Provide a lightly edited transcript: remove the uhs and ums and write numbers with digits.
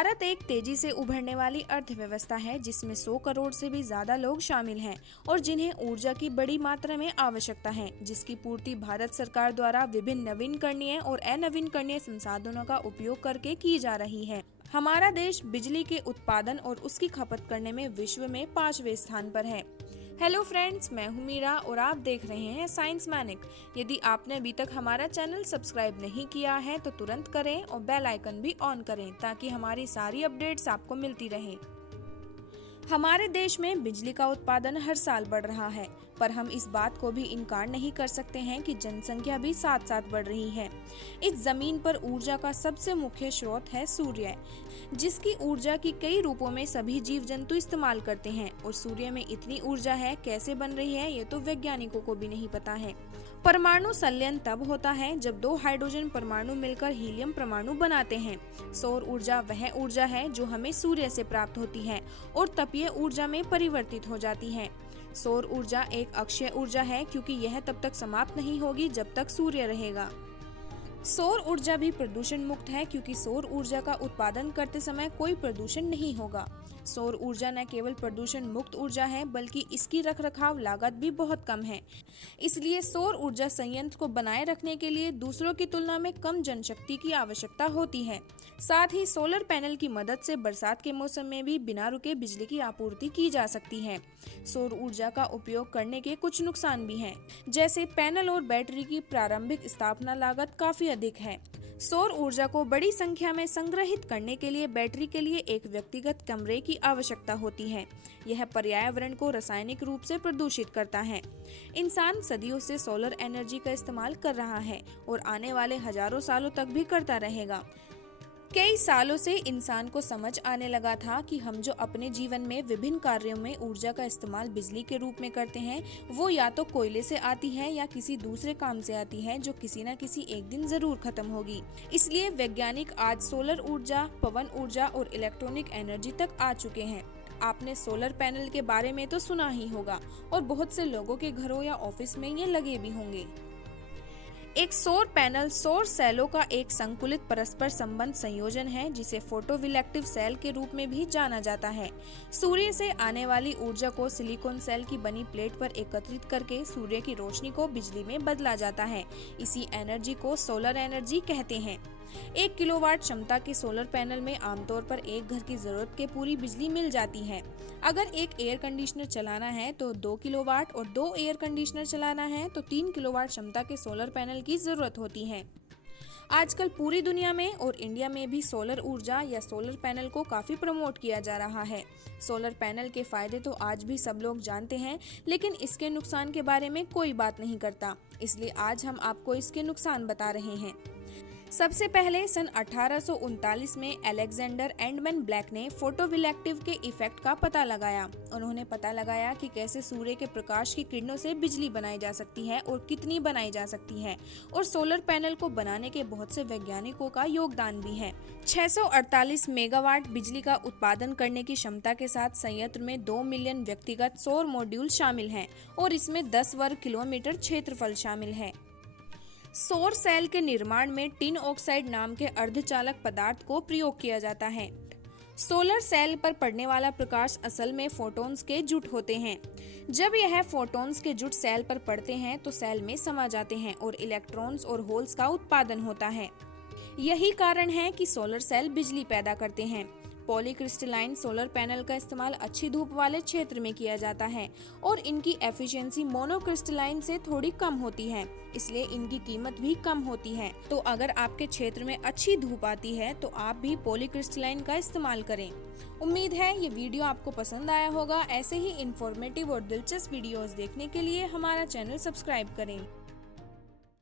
भारत एक तेजी से उभरने वाली अर्थव्यवस्था है जिसमें 100 करोड़ से भी ज्यादा लोग शामिल हैं और जिन्हें ऊर्जा की बड़ी मात्रा में आवश्यकता है, जिसकी पूर्ति भारत सरकार द्वारा विभिन्न नवीनकरणीय और अनवीनकरणीय संसाधनों का उपयोग करके की जा रही है। हमारा देश बिजली के उत्पादन और उसकी खपत करने में विश्व में 5वें स्थान पर है। हेलो फ्रेंड्स, मैं हूं मीरा और आप देख रहे हैं साइंस मैनिक। यदि आपने अभी तक हमारा चैनल सब्सक्राइब नहीं किया है तो तुरंत करें और बेल आइकन भी ऑन करें ताकि हमारी सारी अपडेट्स आपको मिलती रहें। हमारे देश में बिजली का उत्पादन हर साल बढ़ रहा है, पर हम इस बात को भी इनकार नहीं कर सकते हैं कि जनसंख्या भी साथ साथ बढ़ रही है। इस जमीन पर ऊर्जा का सबसे मुख्य स्रोत है सूर्य, जिसकी ऊर्जा की कई रूपों में सभी जीव जंतु इस्तेमाल करते हैं। और सूर्य में इतनी ऊर्जा है, कैसे बन रही है, ये तो वैज्ञानिकों को भी नहीं पता है। परमाणु संलयन तब होता है जब 2 हाइड्रोजन परमाणु मिलकर हीलियम परमाणु बनाते हैं। सौर ऊर्जा वह ऊर्जा है जो हमें सूर्य से प्राप्त होती है और तापीय ऊर्जा में परिवर्तित हो जाती है। सौर ऊर्जा एक अक्षय ऊर्जा है क्योंकि यह तब तक समाप्त नहीं होगी जब तक सूर्य रहेगा। सौर ऊर्जा भी प्रदूषण मुक्त है क्योंकि सौर ऊर्जा का उत्पादन करते समय कोई प्रदूषण नहीं होगा। सौर ऊर्जा न केवल प्रदूषण मुक्त ऊर्जा है बल्कि इसकी रखरखाव लागत भी बहुत कम है। इसलिए सौर ऊर्जा संयंत्र को बनाए रखने के लिए दूसरों की तुलना में कम जनशक्ति की आवश्यकता होती है। साथ ही सोलर पैनल की मदद से बरसात के मौसम में भी बिना रुके बिजली की आपूर्ति की जा सकती है। सौर ऊर्जा का उपयोग करने के कुछ नुकसान भी हैं, जैसे पैनल और बैटरी की प्रारंभिक स्थापना लागत काफी अधिक है। सौर ऊर्जा को बड़ी संख्या में संग्रहित करने के लिए बैटरी के लिए एक व्यक्तिगत कमरे की आवश्यकता होती है। यह पर्यावरण को रासायनिक रूप से प्रदूषित करता है। इंसान सदियों से सोलर एनर्जी का इस्तेमाल कर रहा है और आने वाले हजारों सालों तक भी करता रहेगा। कई सालों से इंसान को समझ आने लगा था कि हम जो अपने जीवन में विभिन्न कार्यों में ऊर्जा का इस्तेमाल बिजली के रूप में करते हैं, वो या तो कोयले से आती है या किसी दूसरे काम से आती है जो किसी न किसी एक दिन जरूर खत्म होगी। इसलिए वैज्ञानिक आज सोलर ऊर्जा, पवन ऊर्जा और इलेक्ट्रॉनिक एनर्जी तक आ चुके हैं। आपने सोलर पैनल के बारे में तो सुना ही होगा और बहुत से लोगों के घरों या ऑफिस में ये लगे भी होंगे। एक सौर पैनल सौर सेलों का एक संकुलित परस्पर संबंध संयोजन है जिसे फोटोवोल्टिक सेल के रूप में भी जाना जाता है। सूर्य से आने वाली ऊर्जा को सिलिकॉन सेल की बनी प्लेट पर एकत्रित करके सूर्य की रोशनी को बिजली में बदला जाता है। इसी एनर्जी को सोलर एनर्जी कहते हैं। 1 किलोवाट क्षमता के सोलर पैनल में आमतौर पर एक घर की जरूरत के पूरी बिजली मिल जाती है। अगर एक एयर कंडीशनर चलाना है तो 2 किलोवाट और 2 एयर कंडीशनर चलाना है तो 3 किलोवाट क्षमता के सोलर पैनल की जरूरत होती है। आजकल पूरी दुनिया में और इंडिया में भी सोलर ऊर्जा या सोलर पैनल को काफी प्रमोट किया जा रहा है। सोलर पैनल के फायदे तो आज भी सब लोग जानते हैं, लेकिन इसके नुकसान के बारे में कोई बात नहीं करता। इसलिए आज हम आपको इसके नुकसान बता रहे हैं। सबसे पहले सन 1839 में अलेक्जेंडर एडमंड ब्लैक ने फोटोवोल्टिक के इफेक्ट का पता लगाया। उन्होंने पता लगाया कि कैसे सूर्य के प्रकाश की किरणों से बिजली बनाई जा सकती है और कितनी बनाई जा सकती है, और सोलर पैनल को बनाने के बहुत से वैज्ञानिकों का योगदान भी है। 648 मेगावाट बिजली का उत्पादन करने की क्षमता के साथ संयंत्र में 2 मिलियन व्यक्तिगत सौर मॉड्यूल शामिल हैं और इसमें 10 वर्ग किलोमीटर क्षेत्रफल शामिल है। सौर सेल के निर्माण में टिन ऑक्साइड नाम के अर्धचालक पदार्थ को प्रयोग किया जाता है। सोलर सेल पर पड़ने वाला प्रकाश असल में फोटॉन्स के जुट होते हैं। जब यह फोटॉन्स के जुट सेल पर पड़ते हैं तो सेल में समा जाते हैं और इलेक्ट्रॉन्स और होल्स का उत्पादन होता है। यही कारण है कि सोलर सेल बिजली पैदा करते हैं। पॉलीक्रिस्टलाइन सोलर पैनल का इस्तेमाल अच्छी धूप वाले क्षेत्र में किया जाता है और इनकी एफिशिएंसी मोनोक्रिस्टलाइन से थोड़ी कम होती है, इसलिए इनकी कीमत भी कम होती है। तो अगर आपके क्षेत्र में अच्छी धूप आती है तो आप भी पॉलीक्रिस्टलाइन का इस्तेमाल करें। उम्मीद है ये वीडियो आपको पसंद आया होगा। ऐसे ही इंफॉर्मेटिव और दिलचस्प वीडियोस देखने के लिए हमारा चैनल सब्सक्राइब करें।